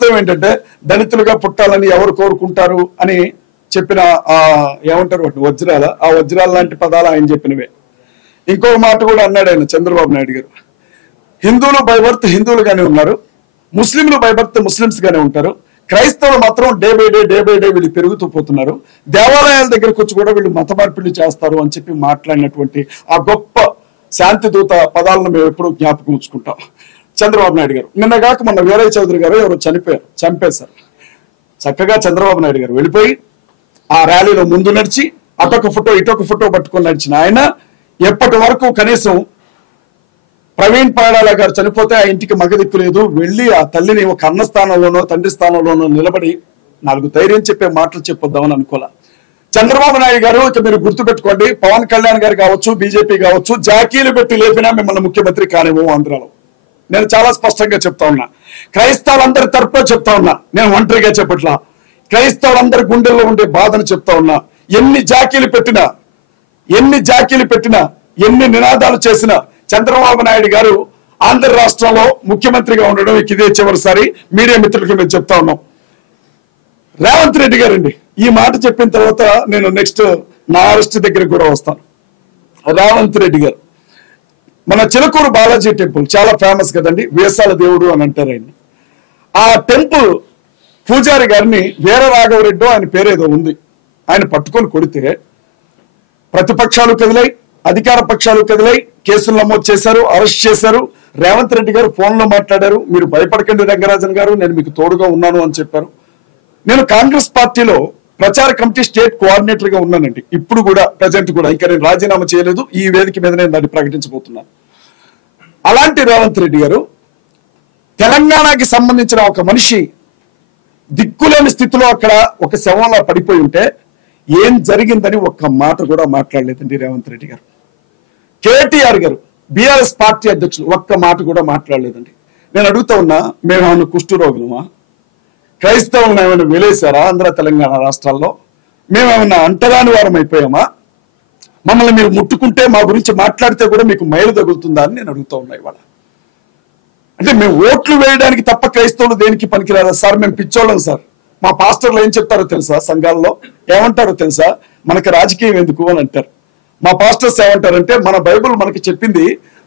ఏంటంటే దళితులుగా పుట్టాలని ఎవరు కోరుకుంటారు అని చెప్పిన ఏమంటారు వాటిని వజ్రాల ఆ వజ్రాల లాంటి పదాలు ఆయన చెప్పినవే. ఇంకో మాట కూడా అన్నాడు ఆయన చంద్రబాబు నాయుడు గారు, హిందువులు బై బర్త్ హిందువులుగానే ఉన్నారు, ముస్లింలు బై బర్త్ ముస్లిమ్స్ గానే ఉంటారు, క్రైస్తవులు మాత్రం డే బై డే వీళ్ళు పెరుగుతూ పోతున్నారు, దేవాలయాల దగ్గరకు వచ్చి కూడా వీళ్ళు మత మార్పిడి చేస్తారు అని చెప్పి మాట్లాడినటువంటి ఆ గొప్ప శాంతి దూత పదాలను మేము ఎప్పుడూ జ్ఞాపకం ఉంచుకుంటాం చంద్రబాబు నాయుడు గారు. నిన్నగాక మొన్న వీరయ్య చౌదరి గారు ఎవరో చంపేశారు. చక్కగా చంద్రబాబు నాయుడు గారు వెళ్ళిపోయి ఆ ర్యాలీలో ముందు నడిచి అటొక ఫోటో ఇటొక ఫోటో పట్టుకొని నడిచిన ఆయన ఎప్పటి వరకు కనీసం ప్రవీణ్ పాడాల గారు చనిపోతే ఆ ఇంటికి మగదిక్కు లేదు, వెళ్ళి ఆ తల్లిని ఒక అన్న స్థానంలోనో తండ్రి స్థానంలోనో నిలబడి 4 ధైర్యం చెప్పే మాటలు చెప్పొద్దామని అనుకోలే చంద్రబాబు నాయుడు గారు. ఇక మీరు గుర్తుపెట్టుకోండి, పవన్ కళ్యాణ్ గారు కావచ్చు, బీజేపీ కావచ్చు, జాకీలు పెట్టి లేపినా మిమ్మల్ని ముఖ్యమంత్రి కానివ్వము ఆంధ్రాలో. నేను చాలా స్పష్టంగా చెప్తా ఉన్నా, క్రైస్తవులందరి తరపున చెప్తా ఉన్నా, నేను ఒంటరిగా చెప్పట్లా, క్రైస్తవులందరి గుండెల్లో ఉండే బాధను చెప్తా ఉన్నా. ఎన్ని జాకీలు పెట్టినా ఎన్ని నినాదాలు చేసినా చంద్రబాబు నాయుడు గారు ఆంధ్ర రాష్ట్రంలో ముఖ్యమంత్రిగా ఉండడం ఇదే చివరిసారి. మీడియా మిత్రులకి మేము చెప్తా ఉన్నాం. రేవంత్ రెడ్డి గారండి ఈ మాట చెప్పిన తర్వాత నేను నెక్స్ట్ నా అరెస్ట్ దగ్గరికి కూడా వస్తాను. రేవంత్ రెడ్డి గారు మన చిలకూరు బాలాజీ టెంపుల్ చాలా ఫేమస్ కదండి, వేసాల దేవుడు అని అంటారు ఆయన. ఆ టెంపుల్ పూజారి గారిని వీర రాఘవరెడ్డి ఆయన పేరేదో ఉంది, ఆయన పట్టుకొని కొడితే ప్రతిపక్షాలు కదిలాయి, అధికార పక్షాలు కదిలాయి, కేసులు నమోదు చేశారు, అరెస్ట్ చేశారు. రేవంత్ రెడ్డి గారు ఫోన్లో మాట్లాడారు, మీరు భయపడకండి రంగరాజన్ గారు, నేను మీకు తోడుగా ఉన్నాను అని చెప్పారు. నేను కాంగ్రెస్ పార్టీలో ప్రచార కమిటీ స్టేట్ కోఆర్డినేటర్ గా ఉన్నానండి, ఇప్పుడు కూడా ప్రజెంట్ కూడా. ఇంకా నేను రాజీనామా చేయలేదు, ఈ వేదిక మీద నేను దాన్ని ప్రకటించబోతున్నాను. అలాంటి రేవంత్ రెడ్డి గారు తెలంగాణకి సంబంధించిన ఒక మనిషి దిక్కులేని స్థితిలో అక్కడ ఒక శవంలా పడిపోయి ఉంటే ఏం జరిగిందని ఒక్క మాట కూడా మాట్లాడలేదండి రేవంత్ రెడ్డి గారు. కేటీఆర్ గారు బీఆర్ఎస్ పార్టీ అధ్యక్షులు ఒక్క మాట కూడా మాట్లాడలేదండి. నేను అడుగుతా ఉన్నా, మేమేమన్నా కుష్ఠరోగులమా? క్రైస్తవులను ఏమైనా వెలేశారా ఆంధ్ర తెలంగాణ రాష్ట్రాల్లో? మేమేమన్నా అంటరాని వారం అయిపోయామా? మమ్మల్ని మీరు ముట్టుకుంటే, మా గురించి మాట్లాడితే కూడా మీకు మైలు తగులుతుందా అని నేను అడుగుతా ఉన్నా ఇవాళ. అంటే మేము ఓట్లు వేయడానికి తప్ప క్రైస్తవులు దేనికి పనికిరారా సార్? మేము పిచ్చోళ్ళం సార్. మా పాస్టర్లు ఏం చెప్తారో తెలుసా? సంఘాల్లో ఏమంటారో తెలుసా? మనకి రాజకీయం ఎందుకు అని అంటారు. మా పాస్టర్స్ ఏమంటారంటే, మన బైబుల్ మనకి చెప్పింది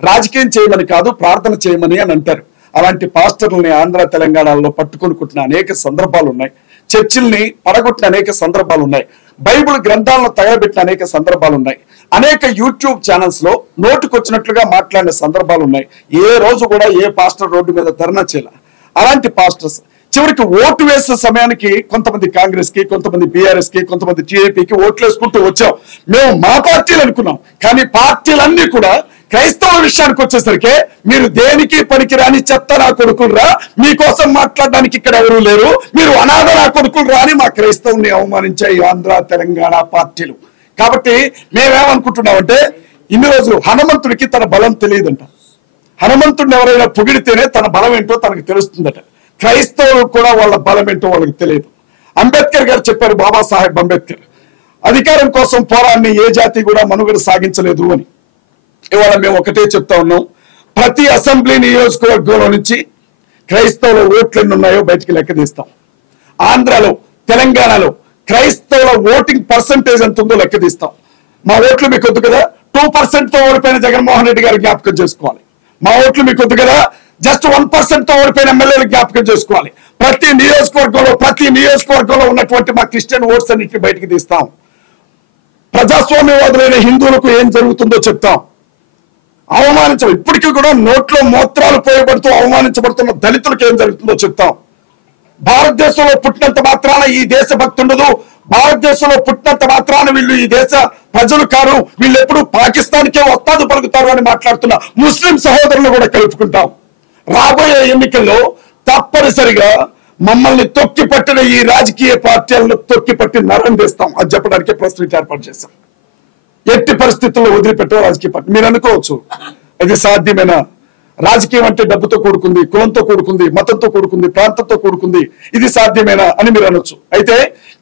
రాజకీయం చేయమని కాదు, ప్రార్థన చేయమని అని అంటారు. అలాంటి పాస్టర్లని ఆంధ్ర తెలంగాణలో పట్టుకొని కొట్టిన అనేక సందర్భాలు ఉన్నాయి, చర్చిల్ని పడగొట్టిన అనేక సందర్భాలు ఉన్నాయి, బైబిల్ గ్రంథాలను తగలబెట్టిన అనేక సందర్భాలు ఉన్నాయి, అనేక యూట్యూబ్ ఛానల్స్ లో నోటుకొచ్చినట్లుగా మాట్లాడిన సందర్భాలు ఉన్నాయి. ఏ రోజు కూడా ఏ పాస్టర్ రోడ్డు మీద ధర్నా చేయాల. అలాంటి పాస్టర్స్ చివరికి ఓటు వేసే సమయానికి కొంతమంది కాంగ్రెస్ కి, కొంతమంది బీఆర్ఎస్ కి, కొంతమంది టీడీపీకి ఓట్లు వేసుకుంటూ వచ్చాం. మేము మా పార్టీలు అనుకున్నాం, కానీ పార్టీలన్నీ కూడా క్రైస్తవ విషయానికి వచ్చేసరికి మీరు దేనికి పనికిరాని చెత్త నా కొడుకులరా, మీకోసం మాట్లాడడానికి ఇక్కడ ఎవరూ లేరు, మీరు అనాథ నా కొడుకులరా అని మా క్రైస్తవుని అవమానించాయి ఆంధ్ర తెలంగాణ పార్టీలు. కాబట్టి మేమేమనుకుంటున్నామంటే, ఇన్ని రోజులు హనుమంతుడికి తన బలం తెలియదంట. హనుమంతుడిని ఎవరైనా పొగిడితేనే తన బలం ఏంటో తనకు తెలుస్తుందట. క్రైస్తవులు కూడా వాళ్ళ బలం ఏంటో వాళ్ళకి తెలియదు. అంబేద్కర్ గారు చెప్పారు, బాబాసాహెబ్ అంబేద్కర్, అధికారం కోసం పోరాన్ని ఏ జాతి కూడా మనుగడ సాగించలేదు అని. ఇవాళ మేము ఒకటే చెప్తా ఉన్నాం, ప్రతి అసెంబ్లీ నియోజకవర్గంలో నుంచి క్రైస్తవుల ఓట్లు ఎన్ని ఉన్నాయో బయటికి లెక్క తీస్తాం. ఆంధ్రాలో, తెలంగాణలో క్రైస్తవుల ఓటింగ్ పర్సంటేజ్ ఎంత ఉందో లెక్క తీస్తాం. మా ఓట్లు మీకు వద్దు కదా, 2% ఓడిపోయిన జగన్మోహన్ రెడ్డి గారు జ్ఞాపకం చేసుకోవాలి. మా ఓట్లు మీకు వద్దు కదా, జస్ట్ 1% ఓడిపోయిన ఎమ్మెల్యేలు జ్ఞాపకం చేసుకోవాలి. ప్రతి నియోజకవర్గంలో ఉన్నటువంటి మా క్రిస్టియన్ ఓట్స్ అన్నింటినీ బయటికి తీస్తాం. ప్రజాస్వామ్యవాదులైన హిందువులకు ఏం జరుగుతుందో చెప్తాం. ఇప్పటికీ కూడా నోట్లో మూత్రాలు పోయబడుతూ అవమానించబడుతున్న దళితులకు ఏం జరుగుతుందో చెప్తాం. భారతదేశంలో పుట్టినంత మాత్రాన ఈ దేశ భక్తి ఉండదు, భారతదేశంలో పుట్టినంత మాత్రాన వీళ్ళు ఈ దేశ ప్రజలు కారు, వీళ్ళు ఎప్పుడు పాకిస్తాన్కే వస్తాదు పలుకుతారు అని మాట్లాడుతున్న ముస్లిం సహోదరులు కూడా కలుపుకుంటాం. రాబోయే ఎన్నికల్లో తప్పనిసరిగా మమ్మల్ని తొక్కిపట్టిన ఈ రాజకీయ పార్టీలను తొక్కిపట్టి నరం వేస్తాం. అది చెప్పడానికి ప్రెస్ మీట్ ఏర్పాటు చేస్తాం. ఎట్టి పరిస్థితుల్లో వదిలిపెట్టే రాజకీయ పార్టీ. మీరు అనుకోవచ్చు, ఇది సాధ్యమైన రాజకీయం అంటే డబ్బుతో కూడుకుంది, కులంతో కూడుకుంది, మతంతో కూడుకుంది, ప్రాంతంతో కూడుకుంది, ఇది సాధ్యమేనా అని మీరు అనొచ్చు. అయితే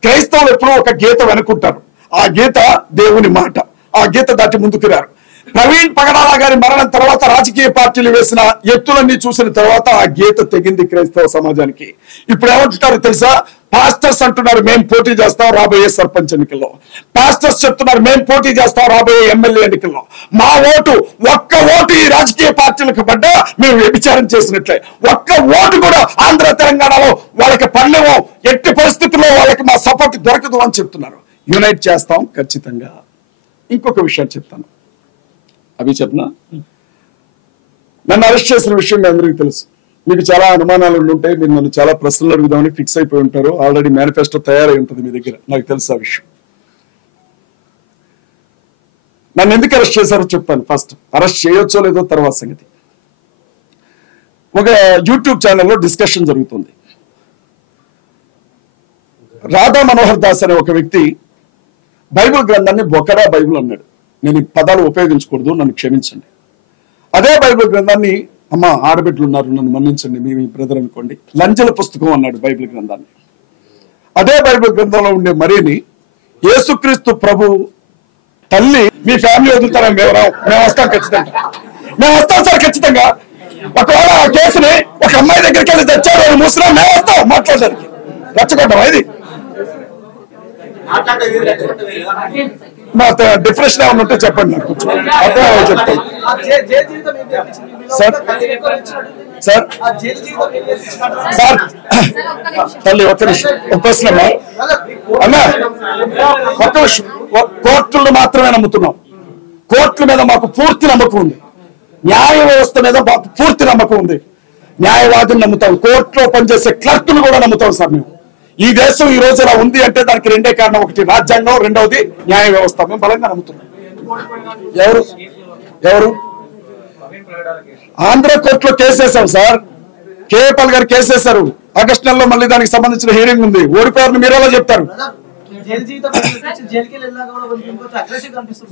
క్రైస్తవులు ఎప్పుడూ ఒక గీత వెనుకుంటారు. ఆ గీత దేవుని మాట, ఆ గీత దాటి ముందుకు రారు. ప్రవీణ్ పగడాల గారి మరణం తర్వాత రాజకీయ పార్టీలు వేసిన ఎత్తులన్నీ చూసిన తర్వాత ఆ గీత తెగింది క్రైస్తవ సమాజానికి. ఇప్పుడు ఏమంటున్నారు తెలుసా? పాస్టర్స్ అంటున్నారు మేము పోటీ చేస్తాం రాబోయే సర్పంచ్ ఎన్నికల్లో, పాస్టర్స్ చెప్తున్నారు మేము పోటీ చేస్తాం రాబోయే ఎమ్మెల్యే ఎన్నికల్లో. మా ఓటు, ఒక్క ఓటు ఈ రాజకీయ పార్టీలకు పడ్డా మేము వ్యభిచారం చేసినట్లే. ఒక్క ఓటు కూడా ఆంధ్ర తెలంగాణలో వాళ్ళకి పడలేమో, ఎట్టి పరిస్థితుల్లో వాళ్ళకి మా సపోర్ట్ దొరకదు అని చెప్తున్నారు. యునైట్ చేస్తాం ఖచ్చితంగా. ఇంకొక విషయం చెప్తాను, అవి చెప్పనా? నన్ను అరెస్ట్ చేసిన విషయం మీ అందరికీ తెలుసు. మీకు చాలా అనుమానాలు ఉంటాయి, మీరు నన్ను చాలా ప్రశ్నలు అడుగుదామని ఫిక్స్ అయిపోయి ఉంటారు. ఆల్రెడీ మేనిఫెస్టో తయారై ఉంటుంది మీ దగ్గర, నాకు తెలుసు ఆ విషయం. నన్ను ఎందుకు అరెస్ట్ చేశారో చెప్తాను. ఫస్ట్ అరెస్ట్ చేయొచ్చో లేదో తర్వాత సంగతి. ఒక యూట్యూబ్ ఛానల్లో డిస్కషన్ జరుగుతుంది. రాధా మనోహర్ దాస్ అనే ఒక వ్యక్తి బైబిల్ గ్రంథాన్ని బొకరా బైబిల్ అన్నాడు. నేను ఈ పదాలు ఉపయోగించకూడదు, నన్ను క్షమించండి. అదే బైబిల్ గ్రంథాన్ని, అమ్మ ఆడబిడ్డలు ఉన్నారు నన్ను మన్నించండి, మీ బ్రదర్ అనుకోండి, లంజల పుస్తకం అన్నాడు బైబిల్ గ్రంథాన్ని. అదే బైబిల్ గ్రంథంలో ఉండే మరీని యేసుక్రీస్తు ప్రభు తల్లి, మీ ఫ్యామిలీ వదులుతారా? మేము వస్తాం ఖచ్చితంగా, మేము వస్తాం సార్ ఖచ్చితంగా. ఒకవేళ ఆ కేసుని ఒక అమ్మాయి దగ్గరికి వెళ్ళి తెచ్చారు అని మూసినా మేము వస్తాం మాట్లాడడానికి. రెచ్చగొట్టం ఇది. డిఫరెన్స్ ఏమన్నా ఉంటే చెప్పండి నాకు, కొంచెం అర్థం చెప్తాను సార్. సార్ సార్ తల్లి ఒక్క నిమిషం, ఒక ప్రశ్న అన్నా, ఒక్క విషయం. కోర్టులను మాత్రమే నమ్ముతున్నాం. కోర్టుల మీద మాకు పూర్తి నమ్మకం ఉంది. న్యాయ వ్యవస్థ మీద మాకు పూర్తి నమ్మకం ఉంది. న్యాయవాదిని నమ్ముతాం, కోర్టులో పనిచేసే క్లర్క్ను కూడా నమ్ముతాం సార్. మేము ఈ దేశం ఈ రోజు ఇలా ఉంది అంటే దానికి రెండే కారణం, ఒకటి రాజ్యాంగం, రెండవది న్యాయ వ్యవస్థ. మేము బలంగా నమ్ముతున్నాం. ఎవరు ఆంధ్ర కోర్టులో కేసేసాం సార్. కేఏపాల్ గారు కేసేశారు. ఆగస్టు నెలలో మళ్ళీ దానికి సంబంధించిన హీరింగ్ ఉంది. ఓడిపోయారని మీరు ఎలా చెప్తారు?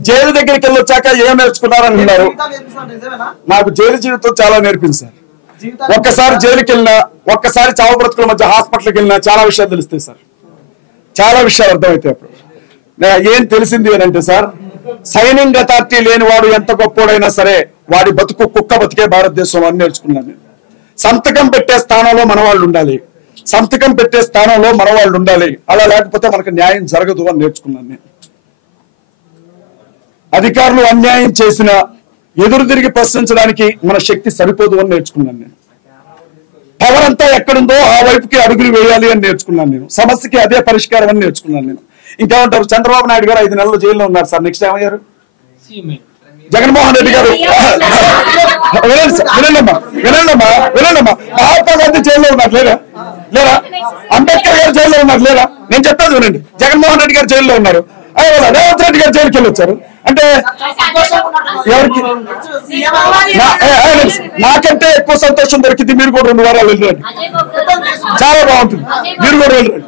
జైలు దగ్గరికి వెళ్ళి వచ్చాక ఏం నేర్చుకున్నారని అన్నారు. నాకు జైలు జీవితం చాలా నేర్పింది సార్. ఒక్కసారి జైలుకి వెళ్ళినా, ఒక్కసారి చావు బ్రతుకుల మధ్య హాస్పిటల్కి వెళ్ళినా చాలా విషయాలు తెలుస్తాయి సార్. చాలా విషయాలు అర్థమవుతాయి. అప్పుడు ఏం తెలిసింది అని అంటే సార్, సైనింగ్ అథారిటీ లేని వాడు ఎంత గొప్పోడైనా సరే వాడి బతుకు కుక్క బతికే భారతదేశం అని నేర్చుకున్నాను నేను. సంతకం పెట్టే స్థానంలో మన వాళ్ళు ఉండాలి, సంతకం పెట్టే స్థానంలో మన వాళ్ళు ఉండాలి. అలా లేకపోతే మనకు న్యాయం జరగదు అని నేర్చుకున్నాను నేను. అధికారులు అన్యాయం చేసిన ఎదురు తిరిగి ప్రశ్నించడానికి మన శక్తి సరిపోదు అని నేర్చుకున్నాను నేను. పవర్ అంతా ఎక్కడుందో ఆ వైపుకి అడుగులు వేయాలి అని నేర్చుకున్నాను నేను. సమస్యకి అదే పరిష్కారం అని నేర్చుకున్నాను నేను. ఇంకేమంటారు? చంద్రబాబు నాయుడు గారు 5 నెలలు జైల్లో ఉన్నారు సార్. నెక్స్ట్ ఏమయ్యారు? జగన్మోహన్ రెడ్డి గారు వినండమ్మా, మహాత్మా గాంధీ జైల్లో ఉన్నారు లేరా? అంబేద్కర్ గారు జైల్లో ఉన్నారు లేరా? నేను చెప్పేది వినండి. జగన్మోహన్ రెడ్డి గారు జైల్లో ఉన్నారు. రేవంత్ రెడ్డి గారు జైలుకి వెళ్ళి వచ్చారు. అంటే ఎవరికి? నాకంటే ఎక్కువ సంతోషం దొరికింది. మీరు కూడా 2 వారాలు వెళ్ళండి, చాలా బాగుంటుంది. మీరు కూడా వెళ్ళండి.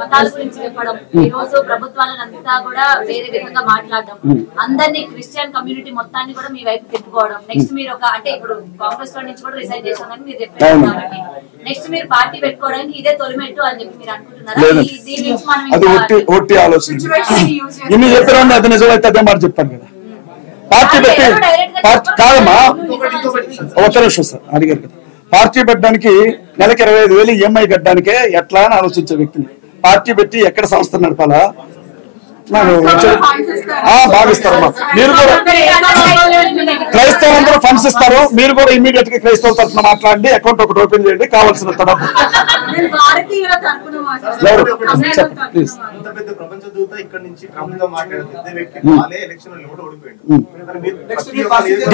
మతాల గురించి చెప్పడం, ఈ రోజు ప్రభుత్వాలను అంతా కూడా వేరే విధంగా మాట్లాడడం, అందరినీ క్రిస్టియన్ కమ్యూనిటీ మొత్తాన్ని కూడా మీ వైపు తిప్పుకోవడం. నెక్స్ట్ మీరు ఒక అంటే ఇప్పుడు కాంగ్రెస్ లో నుంచి కూడా రిజైన్ చేశామని మీరు చెప్పారు కాబట్టి నెక్స్ట్ మీరు పార్టీ పెట్టుకోవడానికి ఇదే తొలిమెట్టు అని చెప్పి మీరు అనుకుంటున్నారా? దీని నుంచి మనం ఇన్ని చెప్పారని అది నిజమైతే అదే మాట చెప్పాను కదా. పార్టీ పెట్టి కాదమ్మా, ఒక నిమిషం సార్ అడిగారు కదా. పార్టీ పెట్టడానికి నెలకి 25,000 ఈఎంఐ కట్టడానికే ఎట్లా అని ఆలోచించే వ్యక్తిని పార్టీ పెట్టి ఎక్కడ సంస్థ నడపాలా? నాకు బాగా ఇస్తారమ్మా. మీరు కూడా క్రైస్తవులందరూ ఫండ్స్ ఇస్తారు. మీరు కూడా ఇమీడియట్ గా క్రైస్తవుల తరఫున మాట్లాడండి, అకౌంట్ ఒకటి ఓపెన్ చేయండి, కావాల్సిన తరఫు.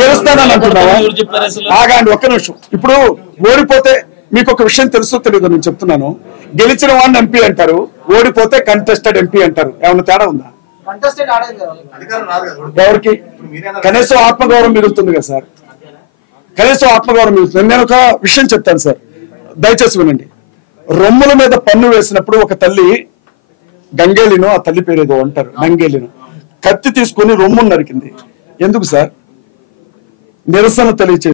గెలుస్తానని అంటున్నావా? ఆగండి ఒక్క నిమిషం. ఇప్పుడు ఓడిపోతే మీకు ఒక విషయం తెలుసో తెలియదు నేను చెప్తున్నాను. గెలిచిన వాడిని ఎంపీ అంటారు, ఓడిపోతే కంటెస్టెడ్ ఎంపీ అంటారు. ఏమన్నా తేడా ఉందా? ఎవరికి? కనీసం ఆత్మగౌరవం మిగులుతుంది కదా సార్, కనీసం ఆత్మగౌరవం మిగులుతుంది. నేను ఒక విషయం చెప్తాను సార్, దయచేసి వినండి. రొమ్ముల మీద పన్ను వేసినప్పుడు ఒక తల్లి గంగేలినో, ఆ తల్లి పేరు ఏదో అంటారు, గంగేలినో, కత్తి తీసుకొని రొమ్మును నరికింది. ఎందుకు సార్? నిరసన తెలియచే